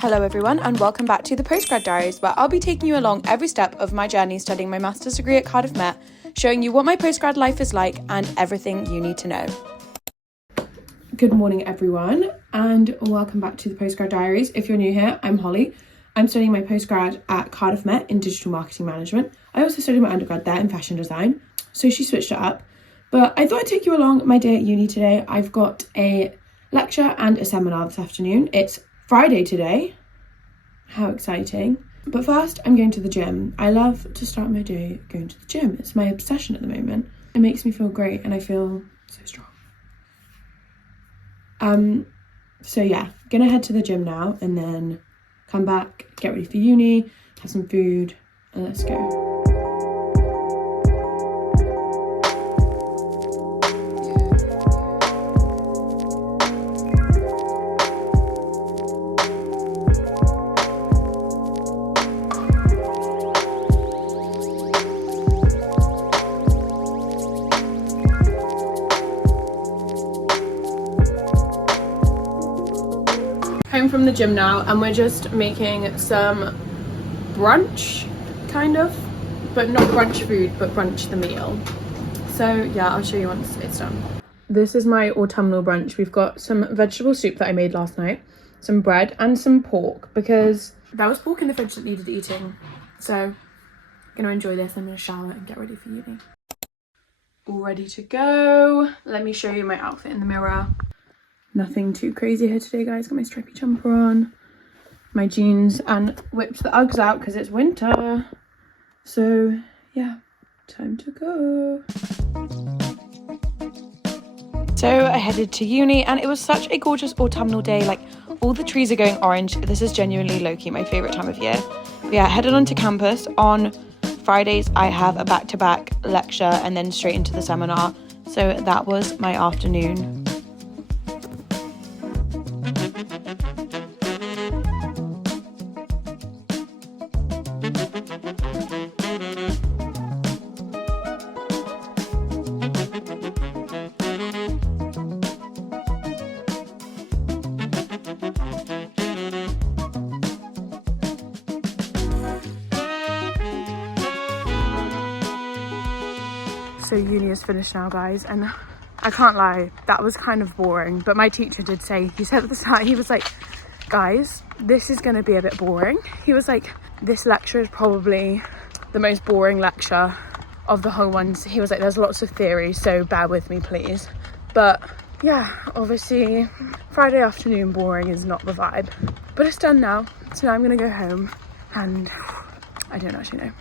Hello everyone and welcome back to the Postgrad Diaries, where I'll be taking you along every step of my journey studying my master's degree at Cardiff Met, showing you what my postgrad life is like and everything you need to know. Good morning everyone and welcome back to the Postgrad Diaries. If you're new here, I'm Holly. I'm studying my postgrad at Cardiff Met in digital marketing management. I also studied my undergrad there in fashion design, so she switched it up. But I thought I'd take you along my day at uni today. I've got a lecture and a seminar this afternoon. It's Friday today. How exciting. But first, I'm going to the gym. I love to start my day going to the gym. It's my obsession at the moment. It makes me feel great and I feel so strong. So yeah, gonna head to the gym now and then come back, get ready for uni, have some food, and let's go. Home from the gym now and we're just making some brunch, kind of, but not brunch food, but brunch the meal. So yeah, I'll show you once it's done. This is my autumnal brunch. We've got some vegetable soup that I made last night, some bread and some pork, because there was pork in the fridge that needed eating. So I'm gonna enjoy this. I'm gonna shower and get ready for uni. All ready to go. Let me show you my outfit in the mirror. Nothing too crazy here today, guys. Got my stripy jumper on, my jeans, and whipped the Uggs out because it's winter. So yeah, time to go. So I headed to uni and it was such a gorgeous autumnal day. Like, all the trees are going orange. This is genuinely low-key my favourite time of year. But yeah, headed on to campus. On Fridays I have a back-to-back lecture and then straight into the seminar. So that was my afternoon. So uni is finished now, guys, and I can't lie, that was kind of boring, but my teacher did say, he said at the start, he was like, guys, this is going to be a bit boring. He was like, this lecture is probably the most boring lecture of the whole ones. He was like, there's lots of theory, so bear with me, please. But yeah, obviously Friday afternoon boring is not the vibe, but it's done now. So now I'm going to go home and I don't actually know.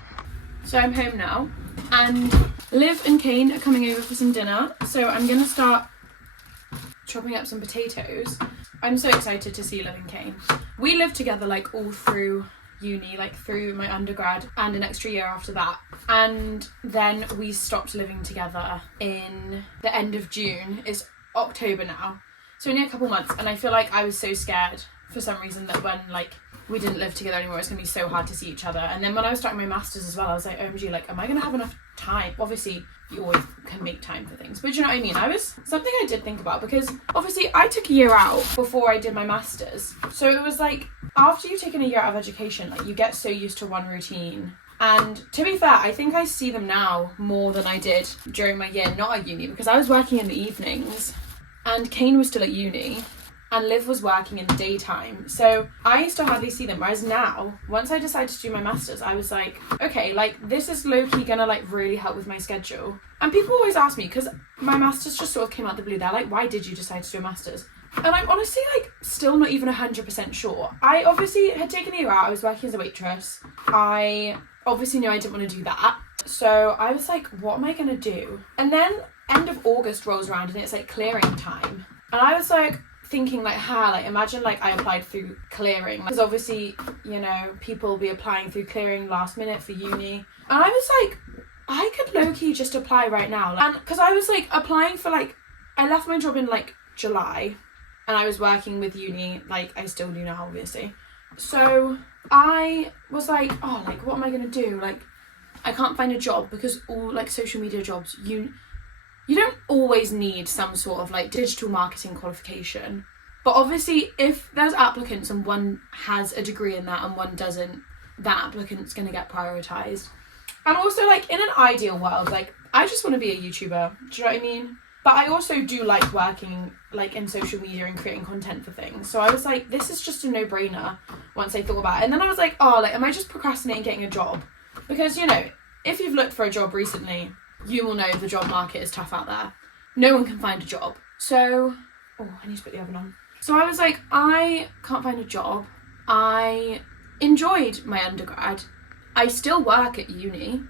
So I'm home now and Liv and Kane are coming over for some dinner. So I'm going to start chopping up some potatoes. I'm so excited to see Liv and Kane. We lived together like all through uni, like through my undergrad and an extra year after that. And then we stopped living together in the end of June. It's October now. So only a couple months. And I feel like I was so scared for some reason that when like we didn't live together anymore, it's gonna be so hard to see each other. And then when I was starting my masters as well, I was like, OMG, like, am I gonna have enough time? Obviously you always can make time for things, but you know what I mean? Something I did think about, because obviously I took a year out before I did my masters. So it was like, after you've taken a year out of education, like you get so used to one routine. And to be fair, I think I see them now more than I did during my year not at uni, because I was working in the evenings and Kane was still at uni. And Liv was working in the daytime. So I used to hardly see them. Whereas now, once I decided to do my masters, I was like, okay, like this is low-key gonna like really help with my schedule. And people always ask me, because my masters just sort of came out of the blue. They're like, why did you decide to do a masters? And I'm honestly like still not even 100% sure. I obviously had taken a year out. I was working as a waitress. I obviously knew I didn't want to do that. So I was like, what am I gonna do? And then end of August rolls around and it's like clearing time. And I was like, thinking like, imagine like I applied through clearing, because obviously, you know, people will be applying through clearing last minute for uni. And I was like, I could low-key just apply right now. And because I was like applying for like, I left my job in like July and I was working with uni, like I still do now obviously. So I was like, oh, like what am I gonna do? Like I can't find a job, because all like social media jobs, you don't always need some sort of like digital marketing qualification. But obviously, if there's applicants and one has a degree in that and one doesn't, that applicant's going to get prioritised. And also, like, in an ideal world, like, I just want to be a YouTuber. Do you know what I mean? But I also do like working, like, in social media and creating content for things. So I was like, this is just a no-brainer once I thought about it. And then I was like, oh, like, am I just procrastinating getting a job? Because, you know, if you've looked for a job recently, you will know the job market is tough out there. No one can find a job. So, oh, I need to put the oven on. So I was like, I can't find a job. I enjoyed my undergrad. I still work at uni.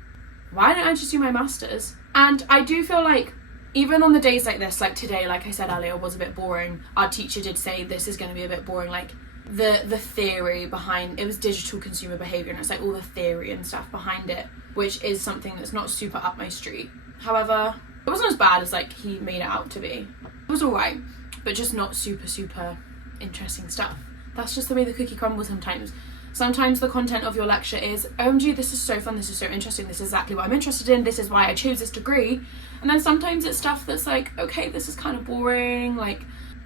Why don't I just do my masters? And I do feel like, even on the days like this, like today, like I said earlier, was a bit boring. Our teacher did say this is going to be a bit boring, like the theory behind, it was digital consumer behaviour, and it's like all the theory and stuff behind it, which is something that's not super up my street. However, it wasn't as bad as like he made it out to be. It was alright, but just not super interesting stuff. That's just the way the cookie crumbles sometimes. Sometimes the content of your lecture is, OMG, this is so fun, this is so interesting, this is exactly what I'm interested in, this is why I chose this degree. And then sometimes it's stuff that's like, okay, this is kind of boring, like,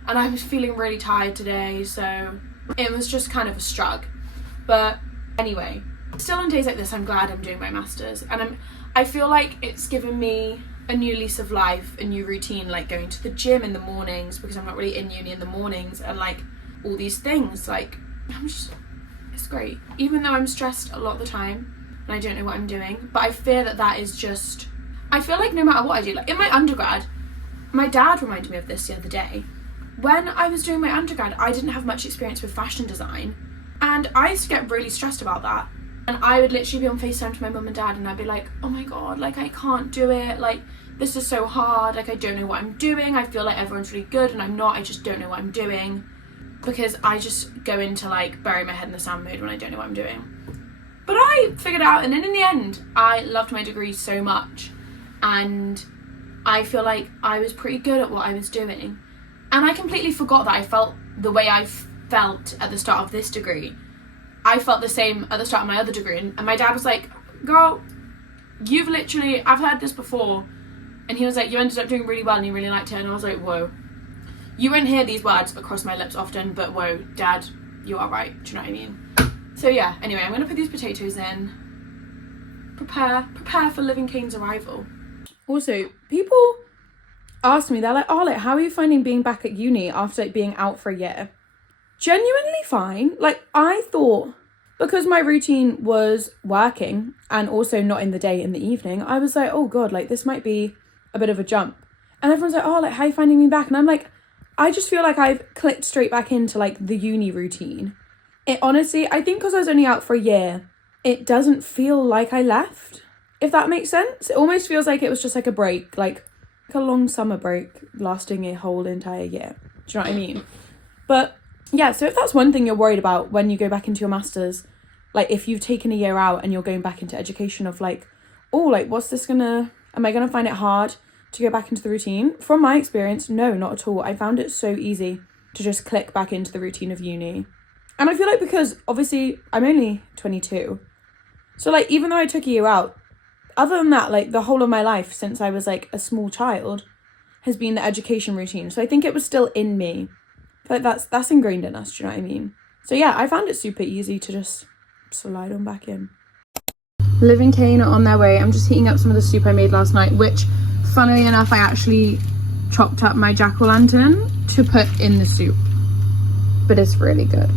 and I was feeling really tired today, so it was just kind of a struggle. But anyway, still on days like this, I'm glad I'm doing my masters, and I feel like it's given me a new lease of life, a new routine, like going to the gym in the mornings, because I'm not really in uni in the mornings, and like all these things, like, it's great. Even though I'm stressed a lot of the time and I don't know what I'm doing, but I fear that is just, I feel like no matter what I do, like in my undergrad, my dad reminded me of this the other day. When I was doing my undergrad, I didn't have much experience with fashion design, and I used to get really stressed about that. And I would literally be on FaceTime to my mum and dad, and I'd be like, oh my god, like I can't do it, like this is so hard, like I don't know what I'm doing, I feel like everyone's really good and I'm not, I just don't know what I'm doing. Because I just go into like bury my head in the sand mode when I don't know what I'm doing. But I figured it out, and then in the end I loved my degree so much, and I feel like I was pretty good at what I was doing. And I completely forgot that I felt the way I felt at the start of this degree. I felt the same at the start of my other degree, and my dad was like, girl, you've literally, I've heard this before. And he was like, you ended up doing really well and you really liked it. And I was like, whoa. You won't hear these words across my lips often, but whoa, Dad, you are right. Do you know what I mean? So yeah, anyway, I'm going to put these potatoes in. Prepare for Liv and Kane's arrival. Also, people ask me, they're like, oh, like, how are you finding being back at uni after like being out for a year? Genuinely fine. Like, I thought, because my routine was working and also not in the day, in the evening, I was like, oh God, like this might be a bit of a jump. And everyone's like, oh, like, how are you finding me back? And I'm like, I just feel like I've clicked straight back into like the uni routine. It honestly, I think because I was only out for a year, it doesn't feel like I left, if that makes sense. It almost feels like it was just like a break, like a long summer break lasting a whole entire year. Do you know what I mean? But yeah, so if that's one thing you're worried about when you go back into your masters, like if you've taken a year out and you're going back into education of like, oh, like am I gonna find it hard to go back into the routine? From my experience, no, not at all. I found it so easy to just click back into the routine of uni. And I feel like because obviously I'm only 22, so like even though I took a year out, other than that, like the whole of my life since I was like a small child has been the education routine. So I think it was still in me. I feel like that's ingrained in us, do you know what I mean? So yeah, I found it super easy to just slide on back in. Liv and Kane are on their way. I'm just heating up some of the soup I made last night, which funnily enough, I actually chopped up my jack-o'-lantern to put in the soup, but it's really good.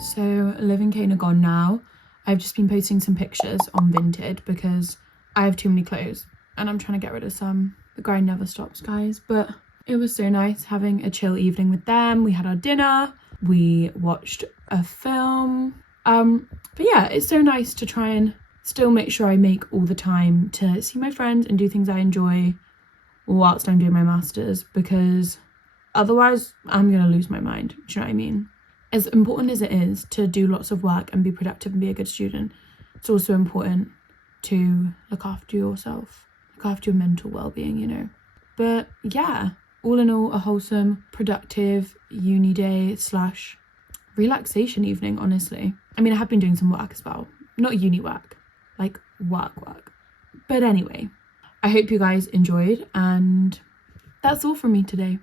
So Liv and Kane are gone now. I've just been posting some pictures on Vinted because I have too many clothes and I'm trying to get rid of some. The grind never stops, guys, but it was so nice having a chill evening with them. We had our dinner, we watched a film. But yeah, it's so nice to try and still make sure I make all the time to see my friends and do things I enjoy whilst I'm doing my masters, because otherwise I'm gonna lose my mind. Do you know what I mean? As important as it is to do lots of work and be productive and be a good student, it's also important to look after yourself, look after your mental well-being, you know. But yeah, all in all, a wholesome, productive uni day / relaxation evening, honestly. I mean, I have been doing some work as well, not uni work, like work. But anyway, I hope you guys enjoyed, and that's all from me today.